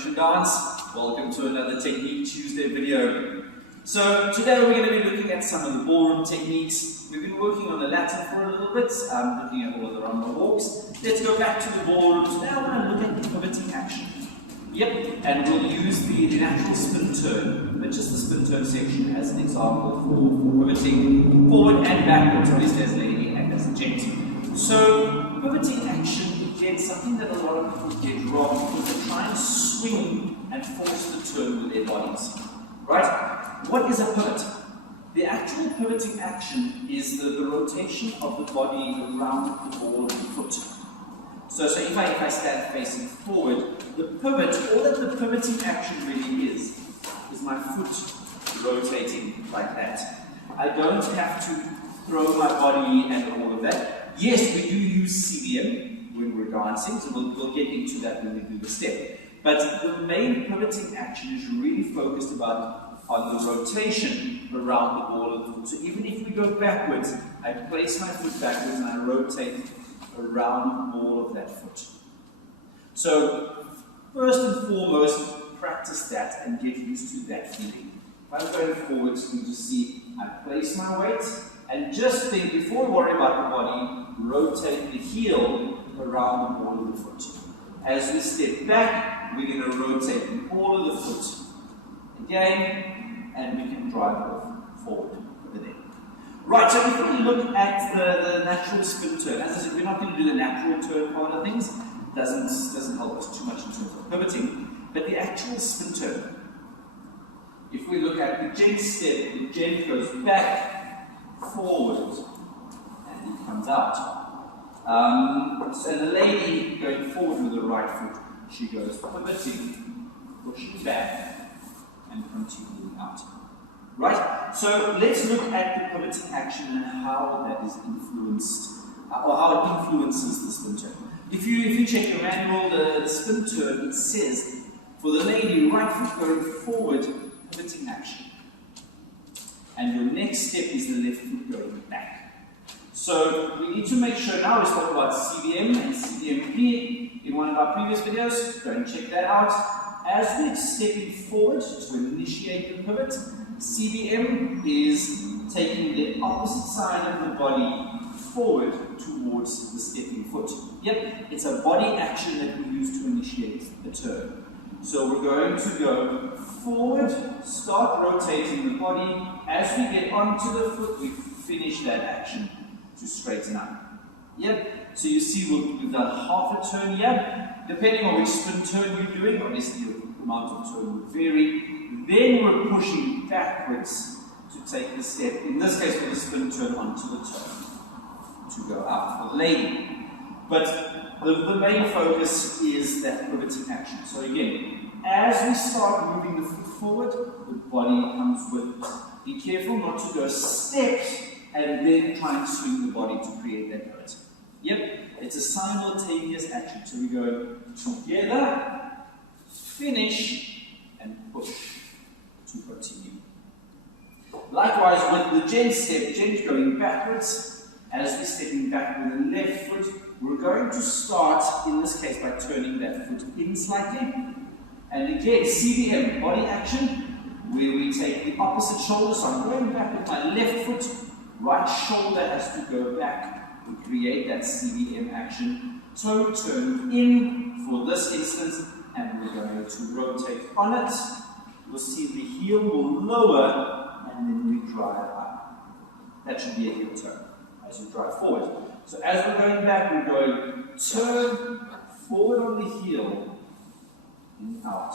motion dance. Welcome to another Technique Tuesday video. So today we're going to be looking at some of the ballroom techniques. We've been working on the Latin for a little bit, looking at all of the rumble walks. Let's go back to the ballrooms. Now we're going to look at the pivoting action. Yep, and we'll use the natural spin turn, but just the spin turn section as an example for pivoting forward and backwards, obviously as a lady and as a gent. So pivoting action, again, something that a lot of people get wrong because they try and swing and force the turn with their bodies. Right? What is a pivot? The actual pivoting action is the rotation of the body around the ball of the foot. So if I stand facing forward, the pivot, all that the pivoting action really is my foot rotating like that. I don't have to throw my body and all of that. Yes, we do use CBM when we're dancing, so we'll get into that when we do the step. But the main pivoting action is really focused on the rotation around the ball of the foot. So even if we go backwards, I place my foot backwards and I rotate around the ball of that foot. So first and foremost, practice that and get used to that feeling. If I'm going forwards, you can just see I place my weight and just think, before we worry about the body, rotate the heel around the ball of the foot. As we step back, we're going to rotate the ball of the foot again, and we can drive off forward over there. Right, so if we look at the natural spin turn, as I said, we're not going to do the natural turn part of things. It doesn't help us too much in terms of pivoting, but the actual spin turn. If we look at the gent step, the gent goes back, forward, and he comes out. So the lady going forward with the right foot, she goes pivoting, pushing back, and continuing out. Right? So let's look at the pivoting action and how that is influenced, or how it influences the spin turn. If you check your manual, the spin turn, it says, for the lady, right foot going forward, pivoting action. And your next step is the left foot going back. So we need to make sure, now we spoke about CBM and CBMP in one of our previous videos, go and check that out. As we're stepping forward to initiate the pivot, CBM is taking the opposite side of the body forward towards the stepping foot. Yep, it's a body action that we use to initiate the turn. So we're going to go forward, start rotating the body. As we get onto the foot, we finish that action to straighten up. Yep, so you see we've done half a turn here. Depending on which spin turn you're doing, obviously the amount of turn would vary. Then we're pushing backwards to take the step, in this case with the spin turn onto the toe, to go up for the lady. But the main focus is that pivoting action. So again, as we start moving the foot forward, the body comes with it. Be careful not to go steps and then try and swing the body to create that pivot. Yep, it's a simultaneous action. So we go together, finish, and push to continue. Likewise with the gent step, gent going backwards. As we're stepping back with the left foot, we're going to start, in this case, by turning that foot in slightly. And again, CBM, body action, where we take the opposite shoulder. So I'm going back with my left foot, right shoulder has to go back. We create that CBM action, toe turn in for this instance, and we're going to rotate on it. You'll see the heel will lower, and then we drive up. That should be a heel turn as you drive forward. So as we're going back, we're going turn forward on the heel and out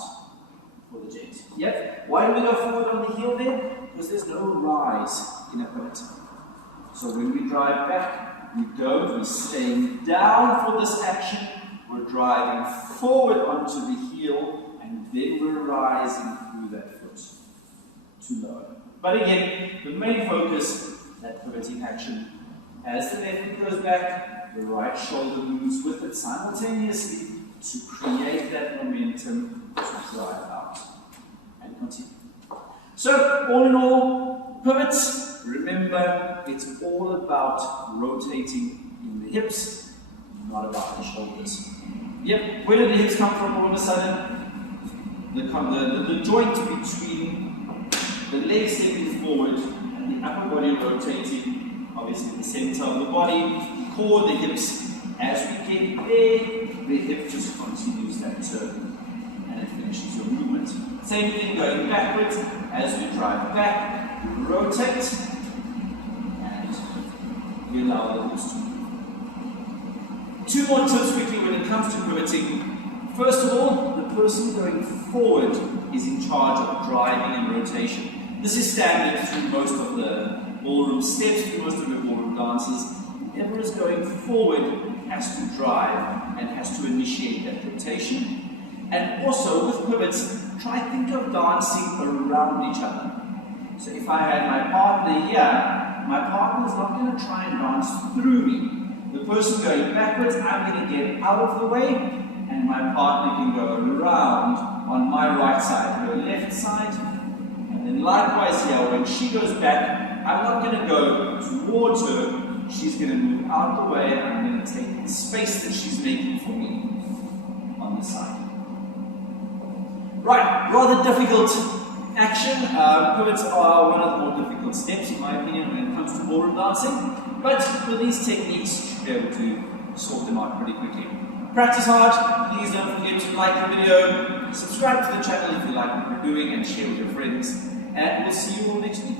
for the gent. Yep. Why do we go forward on the heel then? Because there's no rise in a pivot. So when we drive back, we don't. We're staying down for this action. We're driving forward onto the heel, and then we're rising through that foot to lower. But again, the main focus, that pivoting action. As the left foot goes back, the right shoulder moves with it simultaneously to create that momentum to drive out and continue. So, all in all, pivots, remember, it's all about rotating in the hips, not about the shoulders. Yep, where did the hips come from all of a sudden? the joint between the leg stepping forward and the upper body rotating, obviously the center of the body, core, the hips. As we get there, the hip just continues that turn and it finishes your movement. Same thing going backwards. As we drive back, we rotate and we allow the hips to move. Two more tips quickly when it comes to pivoting. First of all, the person going forward is in charge of driving and rotation. This is standard through most of the ballroom steps, through most of the ballroom dances. Whoever is going forward has to drive and has to initiate that rotation. And also with pivots, try think of dancing around each other. So if I had my partner here, my partner is not going to try and dance through me. The person going backwards, I'm going to get out of the way, and my partner can go around on my right side, her left side. And then likewise here, when she goes back, I'm not going to go towards her. She's going to move out the way, and I'm going to take the space that she's making for me on the side. Right, rather difficult action. Pivots are one of the more difficult steps, in my opinion, when it comes to ballroom dancing. But with these techniques, you should be able to sort them out pretty quickly. Practice hard. Please don't forget to like the video, subscribe to the channel if you like what we're doing, and share with your friends. And we'll see you all next week.